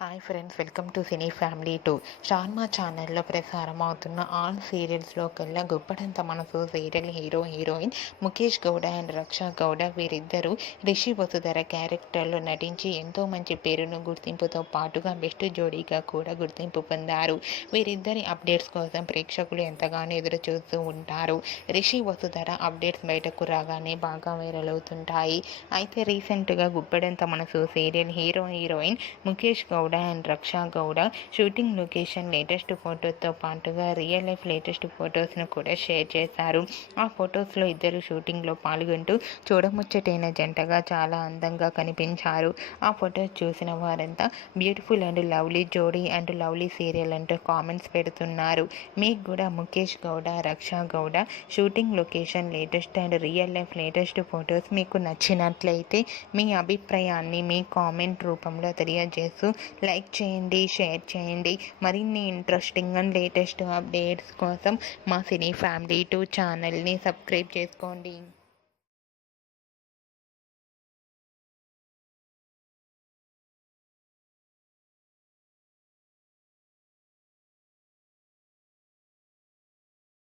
Hi friends, welcome to cine family 2. Star Maa ఛానల్లో ప్రసారం అవుతున్న ఆల్ సీరియల్స్లోకెల్లా Guppedantha Manasu serial hero heroine Mukesh Gowda and Raksha Gowda వీరిద్దరూ రిషి వసుధర క్యారెక్టర్లో నటించి ఎంతో మంచి పేరును గుర్తింపుతో పాటుగా బెస్ట్ జోడీగా కూడా గుర్తింపు పొందారు. వీరిద్దరి అప్డేట్స్ కోసం ప్రేక్షకులు ఎంతగానో ఎదురు చూస్తూ ఉంటారు. రిషి వసుధర అప్డేట్స్ బయటకు రాగానే బాగా వైరల్ అవుతుంటాయి. అయితే రీసెంట్గా Guppedantha Manasu serial hero heroine Mukesh Gowda and Raksha Gowda shooting location latest ఫొటోస్తో పాటుగా రియల్ లైఫ్ లేటెస్ట్ ఫొటోస్ను కూడా షేర్ చేశారు. ఆ ఫొటోస్లో ఇద్దరు షూటింగ్లో పాల్గొంటూ చూడముచ్చటైన జంటగా చాలా అందంగా కనిపించారు. ఆ ఫొటోస్ చూసిన వారంతా బ్యూటిఫుల్ అండ్ లవ్లీ జోడీ అండ్ లవ్లీ సీరియల్ అంటూ కామెంట్స్ పెడుతున్నారు. మీకు కూడా Mukesh Gowda Raksha Gowda shooting location latest and real life latest photos మీకు నచ్చినట్లయితే మీ అభిప్రాయాన్ని మీ కామెంట్ రూపంలో తెలియజేస్తూ లైక్ చేయండి, షేర్ చేయండి. మరిన్ని ఇంట్రెస్టింగ్ అండ్ లేటెస్ట్ అప్డేట్స్ కోసం మా సినీ ఫ్యామిలీ 2 ఛానల్ని సబ్స్క్రైబ్ చేసుకోండి.